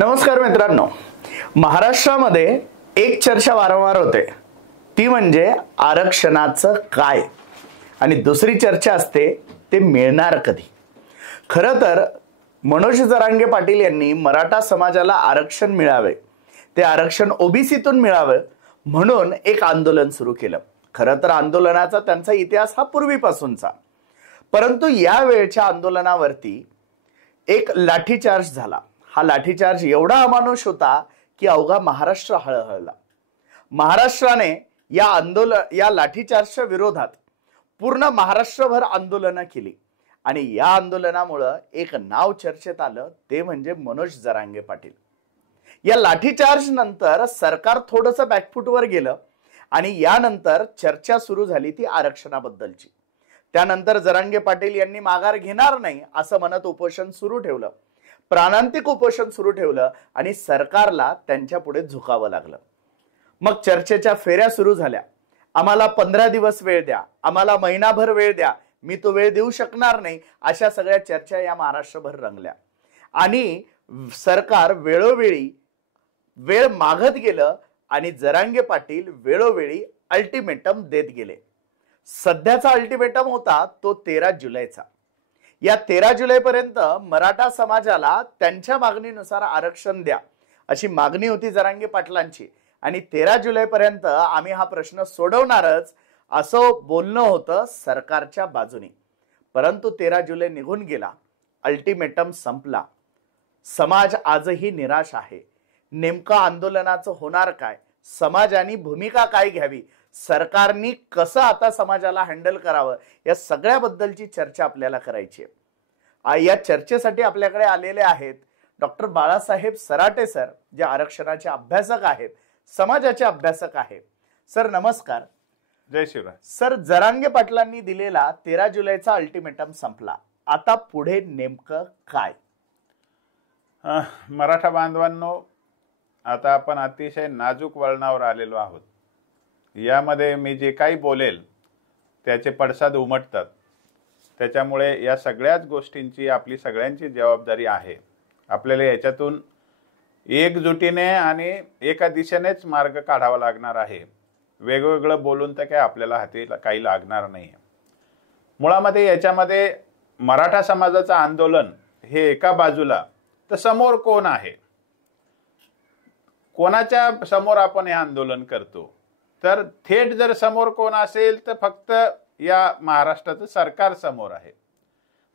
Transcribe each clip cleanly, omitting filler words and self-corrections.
नमस्कार मित्रांनो, महाराष्ट्रामध्ये एक चर्चा वारंवार होते ती म्हणजे आरक्षणाचं काय आणि दुसरी चर्चा असते ते मिळणार कधी। खरं तर मनोज जरांगे पाटील यांनी मराठा समाजाला आरक्षण मिळावे, ते आरक्षण ओबीसीतून मिळावे म्हणून एक आंदोलन सुरू केलं। खरं तर आंदोलनाचा त्यांचा इतिहास हा पूर्वीपासूनचा, परंतु या वेळच्या आंदोलनावरती एक लाठीचार्ज झाला। हा लाठीचार्ज एवढा अमानुष होता की अवघा महाराष्ट्र हळहळला। महाराष्ट्राने या लाठीचार्जच्या विरोधात पूर्ण महाराष्ट्रभर आंदोलनं केली आणि या आंदोलनामुळे एक नाव चर्चेत आलं, ते म्हणजे मनोज जरांगे पाटील। या लाठीचार्ज नंतर सरकार थोडंसं बॅकफूटवर गेलं आणि यानंतर चर्चा सुरू झाली ती आरक्षणाबद्दलची। त्यानंतर जरांगे पाटील यांनी माघार घेणार नाही असं म्हणत उपोषण सुरू ठेवलं, प्राणांतिक उपोषण सुरू ठेवलं आणि सरकारला त्यांच्या पुढे झुकावं लागलं। मग चर्चेच्या फेऱ्या सुरू झाल्या। आम्हाला 15 दिवस वेळ द्या, आम्हाला महिनाभर वेळ द्या, मी तो वेळ देऊ शकणार नाही, अशा सगळ्या चर्चा या महाराष्ट्रभर रंगल्या आणि सरकार वेळोवेळी वेळ मागत गेलं आणि जरांगे पाटील वेळोवेळी अल्टिमेटम देत गेले। सध्याचा अल्टिमेटम होता तो 13 जुलैचा। या 13 जुलैपर्यंत मराठा समाजाला त्यांच्या मागणीनुसार आरक्षण द्या अशी मागणी होती जरांगे पाटलांची आणि 13 जुलैपर्यंत आम्ही हा प्रश्न सोडवणारच असं बोलणं होतं सरकारच्या बाजूने। परंतु 13 जुलै निघून गेला, अल्टिमेटम संपला। समाज आजही निराश आहे। नेमकं आंदोलनाचं होणार काय, समाजाने भूमिका काय घ्यावी, सरकारने कसं आता समाजाला हँडल करावं, या सगळ्याबद्दलची चर्चा आपल्याला करायची आहे। या चर्चेसाठी आपल्याकडे आलेले आहेत डॉक्टर बाळासाहेब सराटे सर, जे आरक्षणाचे अभ्यासक आहेत, समाजाचे अभ्यासक आहेत। सर नमस्कार। जय शिवराय। सर, जरांगे पाटलांनी दिलेला 13 जुलैचा अल्टिमेटम संपला, आता पुढे नेमकं काय? मराठा बांधवांनो, आता आपण अतिशय नाजूक वळणावर आलेलो आहोत। यामध्ये मी जे काही बोलेल त्याचे पडसाद उमटतात, त्याच्यामुळे या सगळ्याच गोष्टींची आपली सगळ्यांची जबाबदारी आहे। आपल्याला याच्यातून एकजुटीने आणि एका दिशेनेच मार्ग काढावा लागणार आहे। वेगवेगळं बोलून तर काय आपल्याला हाती काही लागणार नाही। मुळामध्ये याच्यामध्ये मराठा समाजाचं आंदोलन हे एका बाजूला, तर समोर कोण आहे, कोणाच्या समोर आपण हे आंदोलन करतो, तर थेट जर समोर कोण असेल तर फक्त या महाराष्ट्राचं सरकार समोर आहे।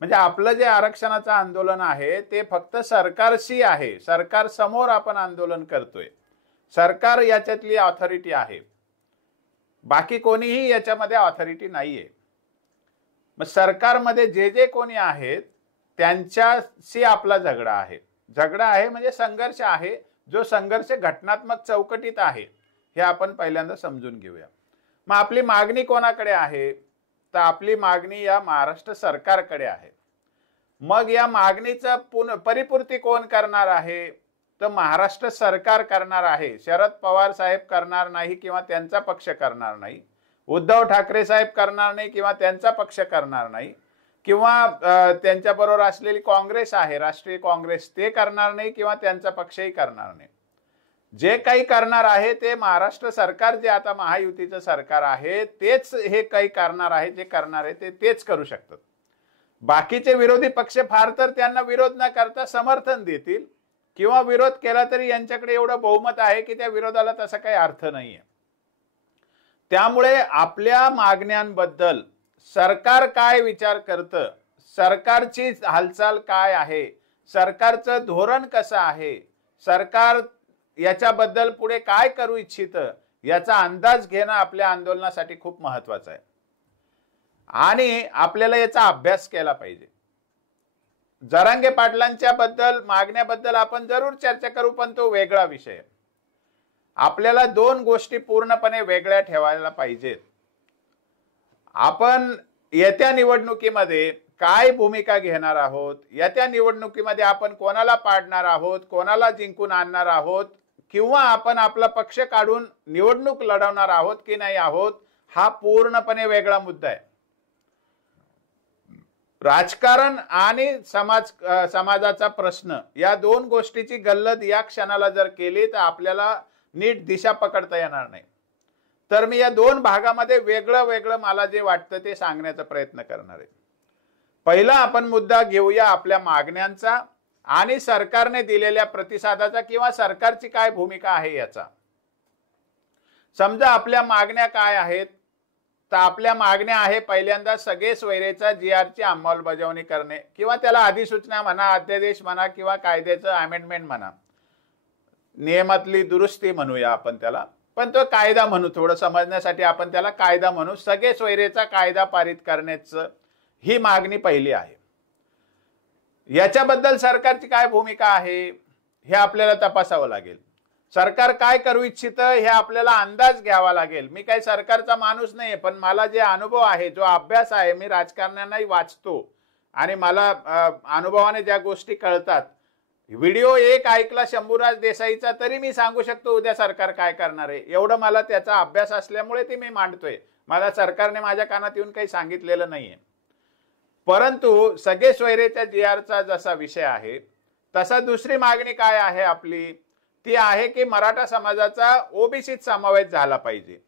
म्हणजे आपलं जे आरक्षणाचं आंदोलन आहे ते फक्त सरकारशी आहे, सरकार समोर आपण आंदोलन करतोय, सरकार याच्यातली ऑथॉरिटी आहे, बाकी कोणीही याच्यामध्ये ऑथॉरिटी नाहीये। मग सरकारमध्ये जे जे कोणी आहेत त्यांच्याशी आपला झगडा आहे। झगडा आहे म्हणजे संघर्ष आहे, जो संघर्ष घटनात्मक चौकटीत आहे, हे आपण पहिल्यांदा समजून घेऊया। मग आपली मागणी कोणाकडे आहे, तर आपली मागणी या महाराष्ट्र सरकारकडे आहे। मग या मागणीचं परिपूर्ती कोण करणार आहे, तर महाराष्ट्र सरकार करणार आहे। शरद पवार साहेब करणार नाही किंवा त्यांचा पक्ष करणार नाही, उद्धव ठाकरे साहेब करणार नाही किंवा त्यांचा पक्ष करणार नाही, किंवा त्यांच्याबरोबर असलेली काँग्रेस आहे, राष्ट्रीय काँग्रेस, ते करणार नाही किंवा त्यांचा पक्षही करणार नाही। जे काही करणार आहे ते महाराष्ट्र सरकार, जे आता महायुतीचं सरकार आहे, तेच हे काही करणार आहे। जे करणार आहे तेच करू शकतात। बाकीचे विरोधी पक्ष फार तर त्यांना विरोध न करता समर्थन देतील, किंवा विरोध केला तरी यांच्याकडे एवढं बहुमत आहे की त्या विरोधाला तसा काही अर्थ नाहीये। त्यामुळे आपल्या मागण्यांबद्दल सरकार काय विचार करतं, सरकारची हालचाल काय आहे, सरकारचं धोरण कसं आहे, सरकार याच्याबद्दल पुढे काय करू इच्छितं, याचा अंदाज घेणं आपल्या आंदोलनासाठी खूप महत्वाचं आहे आणि आपल्याला याचा अभ्यास केला पाहिजे। जरांगे पाटलांच्या मागण्याबद्दल आपण जरूर चर्चा करू, पण तो वेगळा विषय आहे। आपल्याला दोन गोष्टी पूर्णपणे वेगळ्या ठेवायला पाहिजेत। आपण येत्या निवडणुकीमध्ये काय भूमिका घेणार आहोत, येत्या निवडणुकीमध्ये आपण कोणाला पाडणार आहोत, कोणाला जिंकून आणणार आहोत, किंवा आपण आपला पक्ष काढून निवडणूक लढवणार आहोत की नाही आहोत, हा पूर्णपणे वेगळा मुद्दा आहे। राजकारण आणि समाजाचा प्रश्न या दोन गोष्टीची गल्लत या क्षणाला जर केली तर आपल्याला नीट दिशा पकडता येणार नाही. तर मी या दोन भागामध्ये वेगळं वेगळं मला जे वाटतं ते सांगण्याचा प्रयत्न करणार आहे. पहिला आपण मुद्दा घेऊया आपल्या मागण्यांचा आणि सरकारने दिलेल्या प्रतिसादाचा किंवा सरकारची काय भूमिका आहे याचा. समजा आपल्या मागण्या काय आहेत, तर आपल्या मागण्या आहे पहिल्यांदा सगळे सोयरेचा GR ची अंमलबजावणी करणे किंवा त्याला अधिसूचना म्हणा, अध्यादेश म्हणा किंवा कायद्याचं अमेंडमेंट म्हणा, नियमातली दुरुस्ती म्हणूया आपण त्याला, पण तो कायदा म्हणू, थोडं समजण्यासाठी आपण त्याला कायदा म्हणू. सगळे सोयरेचा कायदा पारित करण्याचं ही मागणी पहिली आहे. याच्याबद्दल सरकारची काय भूमिका आहे हे आपल्याला तपासावं लागेल. सरकार काय करू इच्छितं हे आपल्याला अंदाज घ्यावा लागेल. मी काही सरकारचा माणूस नाही, पण मला जे अनुभव आहे, जो अभ्यास आहे, मी राजकारण्यांनाही वाचतो आणि मला अनुभवाने ज्या गोष्टी कळतात. व्हिडिओ एक ऐकला शंभूराज देसाईचा तरी मी सांगू शकतो उद्या सरकार काय करणार आहे. एवढं मला त्याचा अभ्यास असल्यामुळे ते मी मांडतोय. मला सरकारने माझ्या कानात येऊन काही सांगितलेलं नाहीये. परंतु सगळे सोयरेच्या GRचा जसा विषय आहे तसा दुसरी मागणी काय आहे आपली, ती आहे की मराठा समाजाचा OBCत समावेश झाला पाहिजे.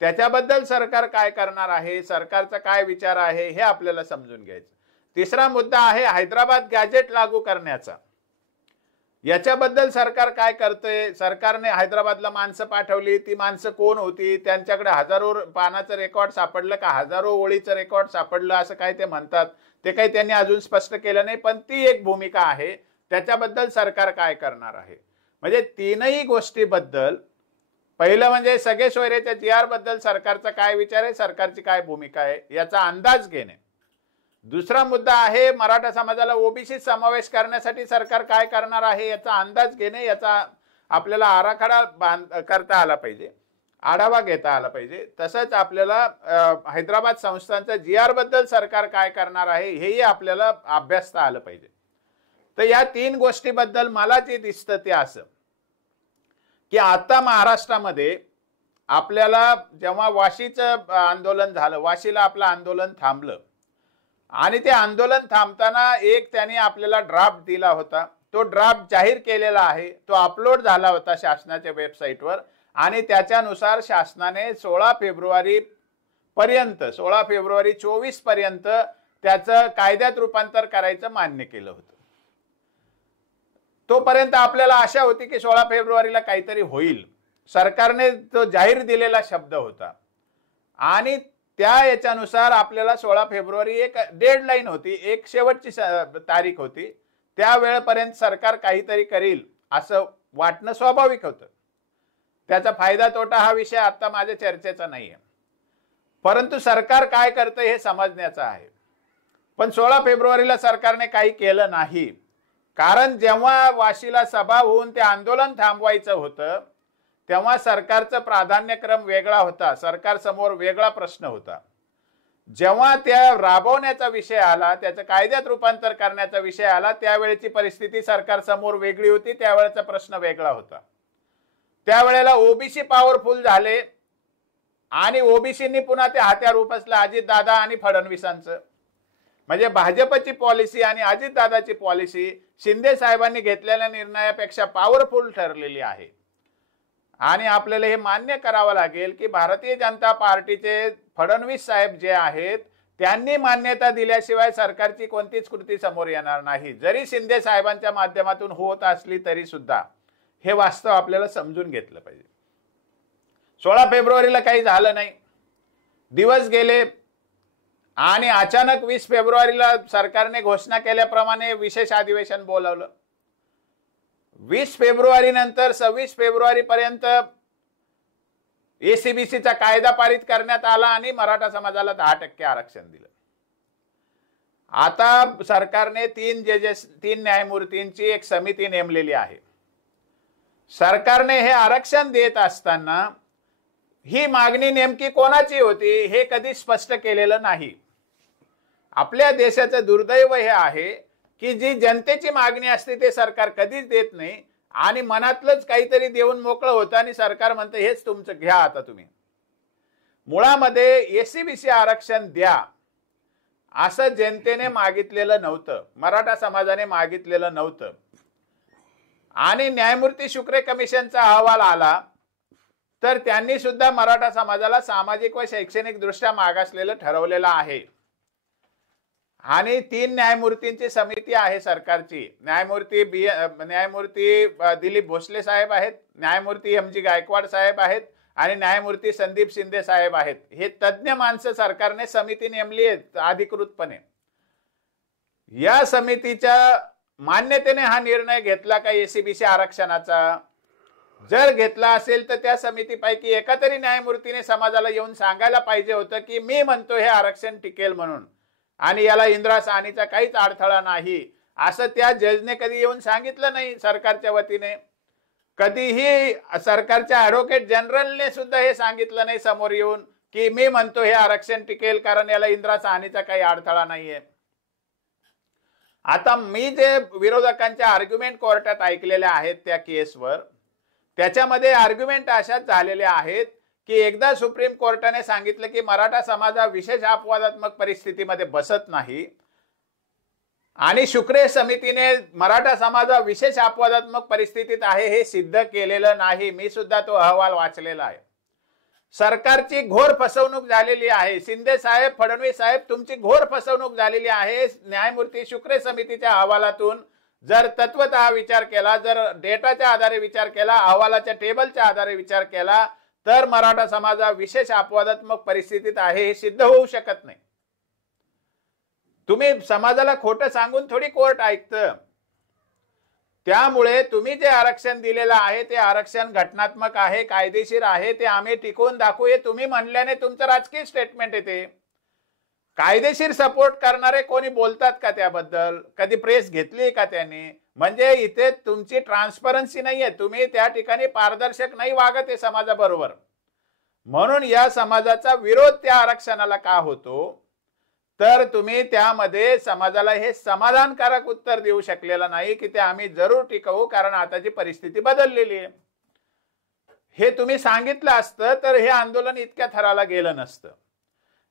त्याच्याबद्दल सरकार काय करणार आहे, सरकारचा काय विचार आहे हे आपल्याला समजून घ्यायचं. तिसरा मुद्दा आहे हैदराबाद गॅजेट लागू करण्याचा. याच्याबद्दल सरकार काय करतंय. सरकारने हैदराबादला माणसं पाठवली, ती माणसं कोण होती, त्यांच्याकडे हजारो पानाचं रेकॉर्ड सापडलं का हजारो ओळीचं रेकॉर्ड सापडलं असं काय ते म्हणतात, ते काही त्यांनी अजून स्पष्ट केलं नाही, पण ती एक भूमिका आहे. त्याच्याबद्दल सरकार काय करणार आहे. म्हणजे तीनही गोष्टीबद्दल, पहिलं म्हणजे सगळे सोयरेच्या GR बद्दल सरकारचा काय विचार आहे, सरकारची काय भूमिका आहे याचा अंदाज घेणे. दुसरा मुद्दा आहे मराठा समाजाला OBCत समावेश करण्यासाठी सरकार काय करणार आहे याचा अंदाज घेणे. याचा आपल्याला आराखडा करता आला पाहिजे, आढावा घेता आला पाहिजे. तसंच आपल्याला हैदराबाद संस्थांच्या GR बद्दल सरकार काय करणार आहे हेही आपल्याला अभ्यासता आलं पाहिजे. तर या तीन गोष्टीबद्दल मला जे दिसतं ते असं की आता महाराष्ट्रामध्ये आपल्याला जेव्हा वाशीचं आंदोलन झालं, वाशीला आपलं आंदोलन थांबलं आणि ते आंदोलन थांबताना एक त्यांनी आपल्याला ड्राफ्ट दिला होता. तो ड्राफ्ट जाहीर केलेला आहे, तो अपलोड झाला होता शासनाच्या वेबसाईटवर आणि त्याच्यानुसार शासनाने 16 फेब्रुवारी 24 पर्यंत त्याचं कायद्यात रूपांतर करायचं मान्य केलं होतं. तोपर्यंत आपल्याला आशा होती की 16 फेब्रुवारीला काहीतरी होईल. सरकारने तो जाहीर दिलेला शब्द होता आणि त्या याच्यानुसार आपल्याला 16 फेब्रुवारी एक डेडलाईन होती, एक शेवटची तारीख होती. त्या वेळेपर्यंत सरकार काहीतरी करील असं वाटणं स्वाभाविक होतं. त्याचा फायदा तोटा हा विषय आता माझ्या चर्चेचा नाहीये, परंतु सरकार काय करतं हे समजण्याचं आहे. पण 16 फेब्रुवारीला सरकारने काही केलं नाही, कारण जेव्हा वाशीला सभा होऊन ते आंदोलन थांबवायचं होतं तेव्हा सरकारचा प्राधान्यक्रम वेगळा होता, सरकार समोर वेगळा प्रश्न होता. जेव्हा त्या राबवण्याचा विषय आला, त्याचं कायद्यात रूपांतर करण्याचा विषय आला, त्यावेळेची परिस्थिती सरकार समोर वेगळी होती, त्यावेळेचा प्रश्न वेगळा होता. त्यावेळेला OBC पॉवरफुल झाले आणि OBCनी पुन्हा ते हात्यार उपसलं अजितदादा आणि फडणवीसांचं. म्हणजे भाजपची पॉलिसी आणि अजितदादाची पॉलिसी शिंदे साहेबांनी घेतलेल्या निर्णयापेक्षा पॉवरफुल ठरलेली आहे. आणि आपल्याला हे मान्य करावं लागेल की भारतीय जनता पार्टीचे फडणवीस साहेब जे आहेत त्यांनी मान्यता दिल्याशिवाय सरकारची कोणतीच कृती समोर येणार नाही. जरी शिंदे साहेबांच्या माध्यमातून होत असली तरी सुद्धा हे वास्तव आपल्याला समजून घेतलं पाहिजे. 16 फेब्रुवारीला काही झालं नाही, दिवस गेले आणि अचानक 20 फेब्रुवारीला सरकारने घोषणा केल्याप्रमाणे विशेष अधिवेशन बोलावलं. 20 फेब्रुवारी नंतर 26 फेब्रुवारी पर्यंत ACBCचा कायदा पारित करण्यात आला आणि मराठा समाजाला 10% आरक्षण दिलं. आता सरकारने 3 न्यायमूर्तींची एक समिती नेमलेली आहे. सरकारने हे आरक्षण देत असताना ही मागणी नेमकी कोणाची होती हे कधी स्पष्ट केलेलं नाही. आपल्या देशाचं दुर्दैव हे आहे की जी जनतेची मागणी असते ते सरकार कधीच देत नाही आणि मनातलंच काहीतरी देऊन मोकळं होतं आणि सरकार म्हणतं हेच तुमचं घ्या आता तुम्ही. मुळामध्ये ACBC आरक्षण द्या असं जनतेने मागितलेलं नव्हतं, मराठा समाजाने मागितलेलं नव्हतं. आणि न्यायमूर्ती शुक्रे कमिशनचा अहवाल आला तर त्यांनी सुद्धा मराठा समाजाला सामाजिक व शैक्षणिक दृष्ट्या मागासलेलं ठरवलेलं आहे. आणि 3 न्यायमूर्तींची समिती आहे सरकारची. न्यायमूर्ती दिलीप भोसले साहेब आहेत, न्यायमूर्ती MG गायकवाड साहेब आहेत आणि न्यायमूर्ती संदीप शिंदे साहेब आहेत. हे तज्ज्ञ माणसं सरकारने समिती नेमली आहेत अधिकृतपणे. या समितीच्या मान्यतेने हा निर्णय घेतला का एसीबीसी आरक्षणाचा? जर घेतला असेल तर त्या समितीपैकी एका तरी न्यायमूर्तीने समाजाला येऊन सांगायला पाहिजे होतं की मी म्हणतो हे आरक्षण टिकेल म्हणून आणि याला इंदिरा साहनीचा काहीच अडथळा नाही, असं त्या जजने कधी येऊन सांगितलं नाही सरकारच्या वतीने. कधीही सरकारच्या ॲडव्होकेट जनरलने सुद्धा हे सांगितलं नाही समोर येऊन की मी म्हणतो हे आरक्षण टिकेल कारण याला इंदिरा साहनीचा काही अडथळा नाहीये. आता मी जे विरोधकांच्या आर्ग्युमेंट कोर्टात ऐकलेल्या आहेत त्या केसवर, त्याच्यामध्ये आर्ग्युमेंट अशाच झालेल्या आहेत की एकदा सुप्रीम कोर्टाने सांगितलं की मराठा समाज हा विशेष अपवादात्मक परिस्थितीमध्ये बसत नाही आणि शुक्रे समितीने मराठा समाज हा विशेष अपवादात्मक परिस्थितीत आहे हे सिद्ध केलेलं नाही. मी सुद्धा तो अहवाल वाचलेला आहे. सरकारची घोर फसवणूक झालेली आहे. शिंदे साहेब, फडणवीस साहेब, तुमची घोर फसवणूक झालेली आहे. न्यायमूर्ती शुक्रे समितीच्या अहवालातून जर तत्वतः विचार केला, जर डेटाच्या आधारे विचार केला, अहवालाच्या टेबलच्या आधारे विचार केला तर मराठा समाज हा विशेष अपवादात्मक परिस्थितीत आहे हे सिद्ध होऊ शकत नाही. तुम्ही समाजाला खोटं सांगून थोडी कोर्ट ऐकतं. त्यामुळे तुम्ही जे आरक्षण दिलेलं आहे ते आरक्षण घटनात्मक आहे, कायदेशीर आहे, ते आम्ही टिकवून दाखवू हे तुम्ही म्हणल्याने तुमचं राजकीय स्टेटमेंट येते. कायदेशीर सपोर्ट करणारे कोणी बोलतात का त्याबद्दल? कधी प्रेस घेतली का त्यांनी? म्हणजे इथे तुमची ट्रान्सपरन्सी नाहीये, तुम्ही त्या ठिकाणी पारदर्शक नाही वागत आहे समाजाबरोबर. म्हणून या समाजाचा विरोध त्या आरक्षणाला का होतो तर तुम्ही त्यामध्ये समाजाला हे समाधानकारक उत्तर देऊ शकलेलं नाही की ते आम्ही जरूर टिकवू कारण आताची परिस्थिती बदललेली आहे. हे तुम्ही सांगितलं असतं तर हे आंदोलन इतक्या थराला गेलं नसतं.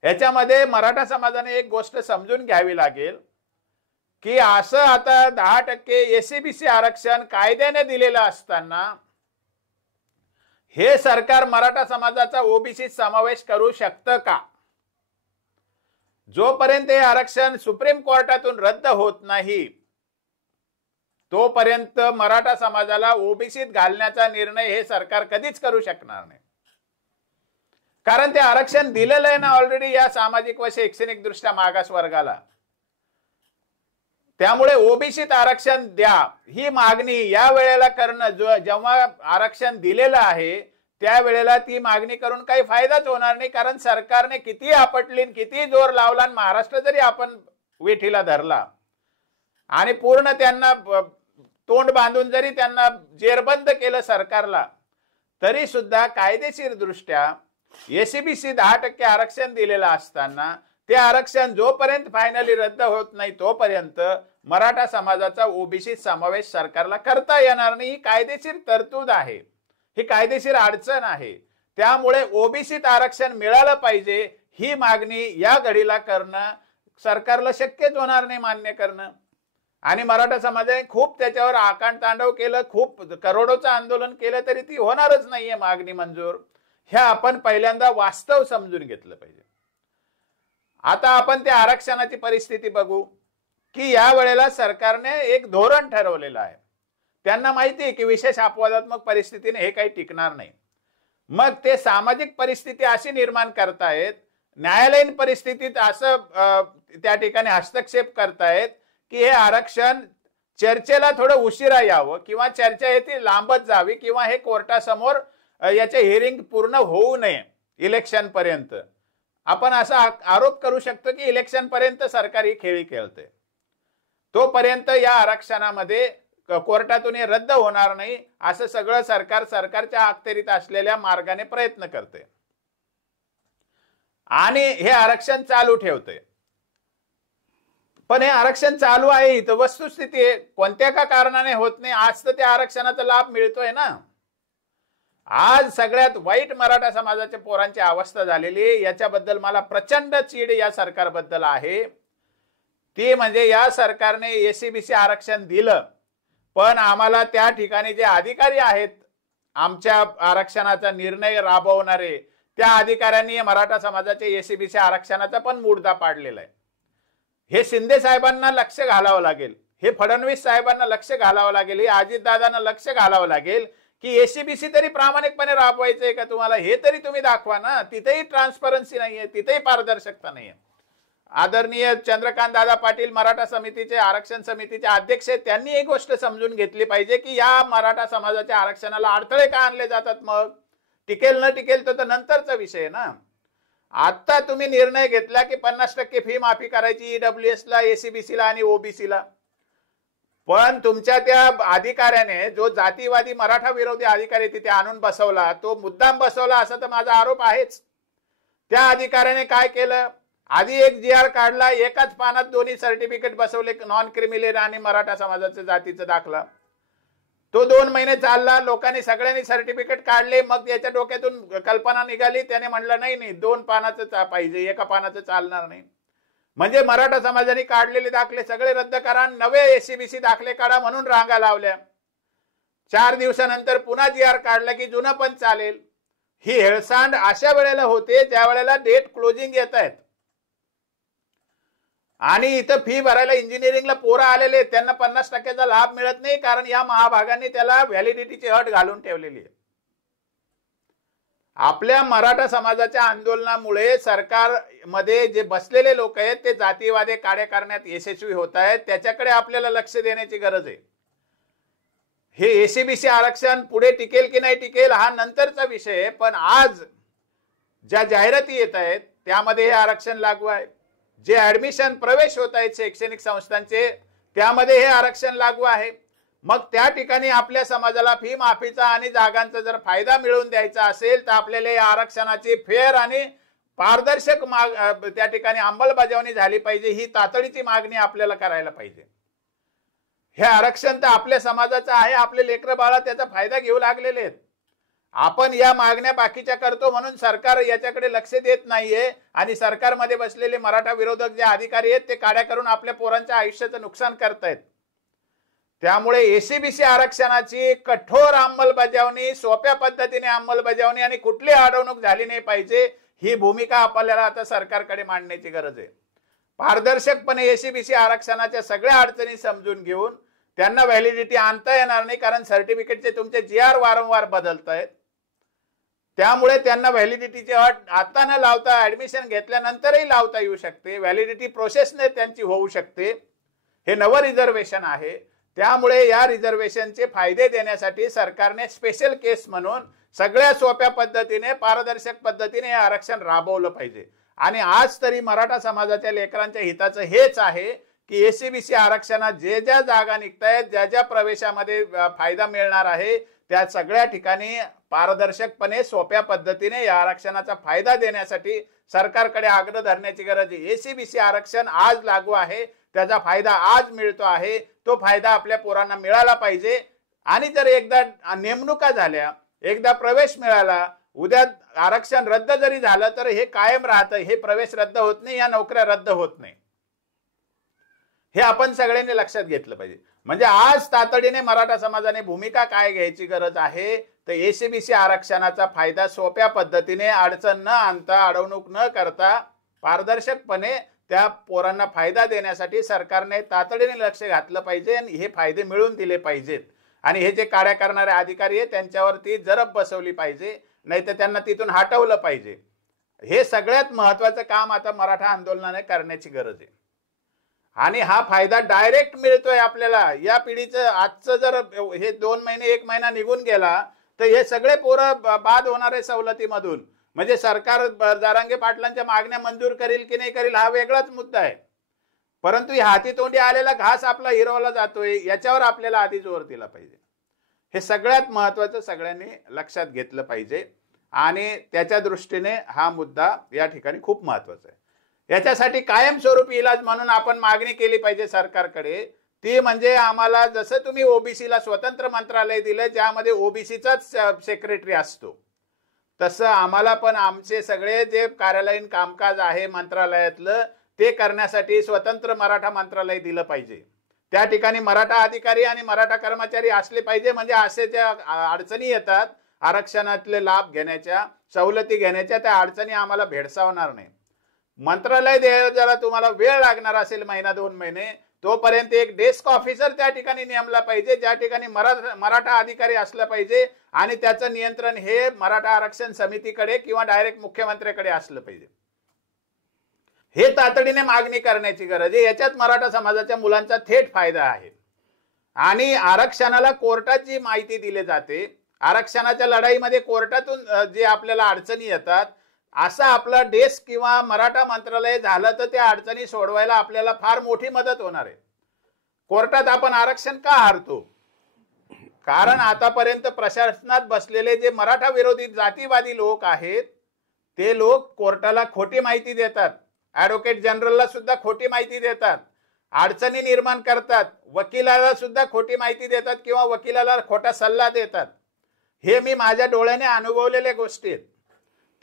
याच्यामध्ये मराठा समाजाने एक गोष्ट समजून घ्यावी लागेल की असं आता 10% एसीबीसी आरक्षण कायद्याने दिलेलं असताना हे सरकार मराठा समाजाचा ओबीसी समावेश करू शकतं का? जोपर्यंत हे आरक्षण सुप्रीम कोर्टातून रद्द होत नाही तोपर्यंत मराठा समाजाला ओबीसीत घालण्याचा निर्णय हे सरकार कधीच करू शकणार नाही. कारण ते आरक्षण दिलेलं आहे ना ऑलरेडी या सामाजिक व शैक्षणिक दृष्ट्या मागास वर्गाला. त्यामुळे ओबीसीत आरक्षण द्या ही मागणी या वेळेला करणं, जेव्हा आरक्षण दिलेलं आहे त्यावेळेला ती मागणी करून काही फायदाच होणार नाही. कारण सरकारने किती आपटली, किती जोर लावला, महाराष्ट्र जरी आपण वेठीला धरला आणि पूर्ण त्यांना तोंड बांधून जरी त्यांना जेरबंद केलं सरकारला, तरी सुद्धा कायदेशीर दृष्ट्या एसीबीसी 10% आरक्षण दिलेलं असताना ते आरक्षण जोपर्यंत फायनली रद्द होत नाही तोपर्यंत मराठा समाजाचा ओबीसी समावेश सरकारला करता येणार नाही. ही कायदेशीर तरतूद आहे, ही कायदेशीर अडचण आहे. त्यामुळे ओबीसीत आरक्षण मिळालं पाहिजे ही मागणी या घडीला करणं सरकारला शक्यच होणार नाही मान्य करणं. आणि मराठा समाजाने खूप त्याच्यावर आकांड तांडव केलं, खूप करोडोचं आंदोलन केलं तरी ती होणारच नाहीये मागणी मंजूर. ह्या आपण पहिल्यांदा वास्तव समजून घेतलं पाहिजे. आता आपण त्या आरक्षणाची परिस्थिती बघू की या वेळेला सरकारने एक धोरण ठरवलेलं आहे. त्यांना माहिती आहे की विशेष अपवादात्मक परिस्थितीने हे काही टिकणार नाही. मग ते सामाजिक परिस्थिती अशी निर्माण करतायत, न्यायालयीन परिस्थितीत असं त्या ठिकाणी हस्तक्षेप करतायत की हे आरक्षण चर्चेला थोडं उशिरा यावं किंवा चर्चा येथे लांबत जावी किंवा हे कोर्टासमोर याचे हिअरिंग पूर्ण होऊ नये इलेक्शन पर्यंत. आपण असा आरोप करू शकतो की इलेक्शन पर्यंत सरकार ही खेळी खेळते. तोपर्यंत या आरक्षणामध्ये कोर्टातून हे रद्द होणार नाही असं सगळं सरकार सरकारच्या अखत्यारीत असलेल्या मार्गाने प्रयत्न करते आणि हे आरक्षण चालू ठेवते. पण हे आरक्षण चालू आहे इथं वस्तुस्थिती आहे, कोणत्या का कारणाने होत नाही. आज तर त्या आरक्षणाचा लाभ मिळतोय ना. आज सगळ्यात वाईट मराठा समाजाच्या पोरांची अवस्था झालेली, याच्याबद्दल मला प्रचंड चीड या सरकारबद्दल आहे. ती म्हणजे या सरकारने एसीबीसी आरक्षण दिलं, पण आम्हाला त्या ठिकाणी जे अधिकारी आहेत आमच्या आरक्षणाचा निर्णय राबवणारे, त्या अधिकाऱ्यांनी मराठा समाजाचे एसीबीसी आरक्षणाचा पण मुद्दा पाडलेला आहे. हे शिंदे साहेबांना लक्ष घालावं लागेल, हे फडणवीस साहेबांना लक्ष घालावं लागेल, हे अजितदादांना लक्ष घालावं लागेल की एसीबीसी तरी प्रामाणिकपणे राबवायचंय का तुम्हाला, हे तरी तुम्ही दाखवा ना. तिथेही ट्रान्सपरन्सी नाहीये, तिथेही पारदर्शकता नाहीये. आदरणीय चंद्रकांत दादा पाटील मराठा समितीचे आरक्षण समितीचे अध्यक्ष आहेत, त्यांनी एक गोष्ट समजून घेतली पाहिजे की या मराठा समाजाच्या आरक्षणाला अडथळे का आणले जातात. मग टिकेल न टिकेल तर नंतरचा विषय आहे ना. आता तुम्ही निर्णय घेतला की 50% फी माफी करायची ईडब्ल्यूएस ला, एसीबीसी ला आणि ओबीसी ला, पण तुमच्या त्या अधिकाऱ्याने जो जातीवादी मराठा विरोधी अधिकारी तिथे आणून बसवला, तो मुद्दाम बसवला असा तर माझा आरोप आहेच. त्या अधिकाऱ्याने काय केलं, आधी एक जीआर काढला, एकाच पानात दोन्ही सर्टिफिकेट बसवले, नॉन क्रिमिनल आणि मराठा समाजाचं जातीचा दाखला. तो 2 महिने चालला, लोकांनी सगळ्यांनी सर्टिफिकेट काढले. मग त्याच्या डोक्यातून कल्पना निघाली, त्याने म्हणलं नाही 2 पानाचं पाहिजे, एका पानाचं चालणार नाही. म्हणजे मराठा समाजाने काढलेले दाखले सगळे रद्द करा, नवे एसीबीसी दाखले काढा म्हणून रांगा लावल्या. 4 दिवसानंतर पुन्हा जीआर काढला की जुनं पण चालेल. ही हेळसांड अशा वेळेला होते ज्या वेळेला डेट क्लोजिंग येत आहेत आणि इथं फी भरायला इंजिनिअरिंगला पोरं आलेले, त्यांना 50% लाभ मिळत नाही, कारण या महाभागांनी त्याला व्हॅलिडिटीची अट घालून ठेवलेली आहे. आपल्या मराठा समाजाच्या आंदोलनामुळे सरकारमध्ये जे बसलेले लोक आहेत ते जातीवादी काढे करण्यात यशस्वी होत आहेत, त्याच्याकडे आपल्याला लक्ष देण्याची गरज आहे. हे एसीबीसी आरक्षण पुढे टिकेल की नाही टिकेल हा नंतरचा विषय आहे, पण आज ज्या जाहिराती येत आहेत त्यामध्ये हे आरक्षण लागू आहे. जे ऍडमिशन प्रवेश होत आहेत शैक्षणिक संस्थांचे त्यामध्ये हे आरक्षण लागू आहे. मग त्या ठिकाणी आपल्या समाजाला फी माफीचा आणि जागांचा जर फायदा मिळवून द्यायचा असेल तर आपल्याला या आरक्षणाची फेअर आणि पारदर्शक त्या ठिकाणी अंमलबजावणी झाली पाहिजे. ही तातडीची मागणी आपल्याला करायला पाहिजे. हे आरक्षण तर आपल्या समाजाचं आहे, आपले लेकरं बाळा त्याचा फायदा घेऊ लागलेले आहेत. आपण या मागण्या बाकीच्या करतो म्हणून सरकार याच्याकडे लक्ष देत नाहीये आणि सरकारमध्ये बसलेले मराठा विरोधक जे अधिकारी आहेत ते काड्या करून आपल्या पोरांच्या आयुष्याचं नुकसान करतायत. त्यामुळे एसीबीसी आरक्षणाची कठोर अंमलबजावणी, सोप्या पद्धतीने अंमलबजावणी आणि कुठली अडवणूक झाली नाही पाहिजे, ही भूमिका आपल्याला आता सरकारकडे मांडण्याची गरज आहे. पारदर्शकपणे एसीबीसी आरक्षणाच्या सगळ्या अडचणी समजून घेऊन त्यांना व्हॅलिडिटी आणता येणार नाही, कारण सर्टिफिकेटचे तुमचे जीआर वारंवार बदलत आहेत. त्यामुळे त्यांना व्हॅलिडिटीची अट आता न लावता ऍडमिशन घेतल्यानंतरही लावता येऊ शकते. व्हॅलिडिटी प्रोसेसने त्यांची होऊ शकते. हे नवं रिझर्वेशन आहे. त्यामुळे या रिझर्वेशनचे फायदे देण्यासाठी सरकारने स्पेशल केस म्हणून सगळ्या सोप्या पद्धतीने पारदर्शक पद्धतीने हे आरक्षण राबवलं पाहिजे. आणि आज तरी मराठा समाजाच्या लेकरांच्या हिताचं हेच आहे की एसीबीसी आरक्षणात जे ज्या जागा निघतायत, ज्या ज्या प्रवेशामध्ये फायदा मिळणार आहे त्या सगळ्या ठिकाणी पारदर्शकपणे सोप्या पद्धतीने या आरक्षणाचा फायदा देण्यासाठी सरकारकडे आग्रह धरण्याची गरज आहे. एसीबीसी आरक्षण आज लागू आहे, त्याचा फायदा आज मिळतो आहे, तो फायदा आपल्या पोरांना मिळाला पाहिजे. आणि जर एकदा नेमणुका झाल्या, एकदा प्रवेश मिळाला, उद्या आरक्षण रद्द जरी झालं तर हे कायम राहतं. हे प्रवेश रद्द होत नाही, या नोकऱ्या रद्द होत नाही. हे आपण सगळ्यांनी लक्षात घेतलं पाहिजे. म्हणजे आज तातडीने मराठा समाजाने भूमिका काय घ्यायची गरज आहे तर एसीबीसी आरक्षणाचा फायदा सोप्या पद्धतीने, अडचण न आणता, अडवणूक न करता पारदर्शकपणे त्या पोरांना फायदा देण्यासाठी सरकारने तातडीने लक्ष घातलं पाहिजे आणि हे फायदे मिळवून दिले पाहिजेत. आणि हे जे कार्य करणारे अधिकारी आहेत त्यांच्यावरती जरब बसवली पाहिजे, नाही तर त्यांना तिथून हटवलं पाहिजे. हे सगळ्यात महत्वाचं काम आता मराठा आंदोलनाने करण्याची गरज आहे. आणि हा फायदा डायरेक्ट मिळतोय आपल्याला. या पिढीचं आजचं जर हे 2 महिने 1 महिना निघून गेला तर हे सगळे पोरं बाद होणार आहे सवलतीमधून. म्हणजे सरकार जरांगे पाटलांच्या मागण्या मंजूर करेल की नाही करेल हा वेगळाच मुद्दा आहे, परंतु हाती तोंडी आलेला घास आपला हिरवला जातोय याच्यावर आपल्याला आधी जोर दिला पाहिजे. हे सगळ्यात महत्वाचं सगळ्यांनी लक्षात घेतलं पाहिजे आणि त्याच्या दृष्टीने हा मुद्दा या ठिकाणी खूप महत्वाचा आहे. याच्यासाठी कायमस्वरूपी इलाज म्हणून आपण मागणी केली पाहिजे सरकारकडे. ती म्हणजे आम्हाला जसं तुम्ही ओबीसीला स्वतंत्र मंत्रालय दिलं ज्यामध्ये ओबीसीचाच सेक्रेटरी असतो, तसं आम्हाला पण आमचे सगळे जे कार्यालयीन कामकाज आहे मंत्रालयातलं ते करण्यासाठी स्वतंत्र मराठा मंत्रालय दिलं पाहिजे. त्या ठिकाणी मराठा अधिकारी आणि मराठा कर्मचारी असले पाहिजे. म्हणजे असे ज्या अडचणी येतात आरक्षणातले लाभ घेण्याच्या, सवलती घेण्याच्या, त्या अडचणी आम्हाला भेडसावणार नाही. मंत्रालय द्यायला तुम्हाला वेळ लागणार असेल 1-2 महिने, तोपर्यंत एक डेस्क ऑफिसर त्या ठिकाणी नेमला पाहिजे, ज्या ठिकाणी मराठा अधिकारी असला पाहिजे आणि त्याचं नियंत्रण हे मराठा आरक्षण समितीकडे किंवा डायरेक्ट मुख्यमंत्र्याकडे असलं पाहिजे. हे तातडीने मागणी करण्याची गरज आहे. याच्यात मराठा समाजाच्या मुलांचा थेट फायदा आहे. आणि आरक्षणाला कोर्टात जी माहिती दिली जाते, आरक्षणाच्या लढाईमध्ये कोर्टातून जे आपल्याला अडचणी येतात, असा आपला डेस्क किंवा मराठा मंत्रालय झालं तर त्या अडचणी सोडवायला आपल्याला फार मोठी मदत होणार आहे. कोर्टात आपण आरक्षण का हारतो? कारण आतापर्यंत प्रशासनात बसलेले जे मराठा विरोधी जातीवादी लोक आहेत, ते लोक कोर्टाला खोटी माहिती देतात, ऍडव्होकेट जनरलला सुद्धा खोटी माहिती देतात, अडचणी निर्माण करतात, वकिलाला सुद्धा खोटी माहिती देतात किंवा वकिलाला खोटा सल्ला देतात. हे मी माझ्या डोळ्याने अनुभवलेल्या गोष्टी आहेत.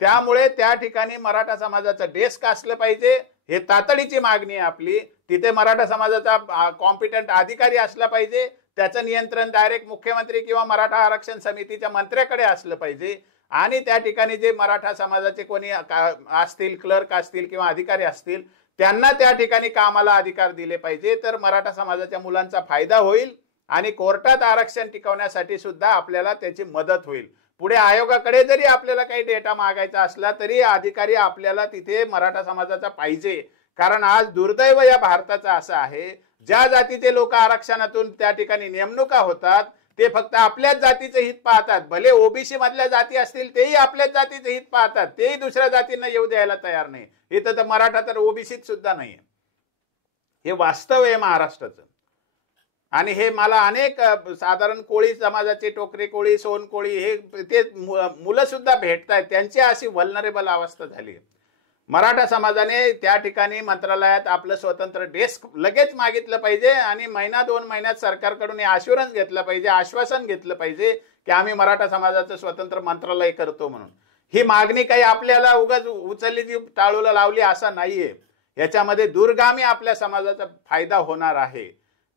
त्यामुळे त्या ठिकाणी मराठा समाजाचं डेस्क असलं पाहिजे. हे तातडीची मागणी आहे आपली. तिथे मराठा समाजाचा कॉम्पिटंट अधिकारी असला पाहिजे. त्याचं नियंत्रण डायरेक्ट मुख्यमंत्री किंवा मराठा आरक्षण समितीच्या मंत्र्याकडे असलं पाहिजे. आणि त्या ठिकाणी जे मराठा समाजाचे कोणी असतील, क्लर्क असतील किंवा अधिकारी असतील, त्यांना त्या ठिकाणी कामाला अधिकार दिले पाहिजे. तर मराठा समाजाच्या मुलांचा फायदा होईल आणि कोर्टात आरक्षण टिकवण्यासाठी सुद्धा आपल्याला त्याची मदत होईल. पुढे आयोगाकडे जरी आपल्याला काही डेटा मागायचा असला तरी अधिकारी आपल्याला तिथे मराठा समाजाचा पाहिजे. कारण आज दुर्दैव या भारताचं असं आहे, ज्या जातीचे लोक आरक्षणातून त्या ठिकाणी नेमणुका होतात ते फक्त आपल्याच जातीचं हित पाहतात. भले ओबीसी मधल्या जाती असतील तेही आपल्याच जातीचं हित पाहतात, तेही दुसऱ्या जातींना येऊ द्यायला तयार नाही. इथं तर मराठा तर ओबीसीत सुद्धा नाहीये. हे वास्तव आहे महाराष्ट्राचं. आणि हे मला अनेक साधारण कोळी समाजाचे, टोकरे कोळी, सोन कोळी, हे ते मुलं सुद्धा भेटतायत. त्यांची अशी व्हल्नरेबल अवस्था झाली. मराठा समाजाने त्या ठिकाणी मंत्रालयात आपलं स्वतंत्र डेस्क लगेच मागितलं पाहिजे आणि 1-2 महिन्यात सरकारकडून हे अश्युरन्स घेतलं पाहिजे, आश्वासन घेतलं पाहिजे की आम्ही मराठा समाजाचं स्वतंत्र मंत्रालय करतो म्हणून. ही मागणी काही आपल्याला उगाच उचलली जी टाळूला लावली असं नाहीये. याच्यामध्ये दूरगामी आपल्या समाजाचा फायदा होणार आहे.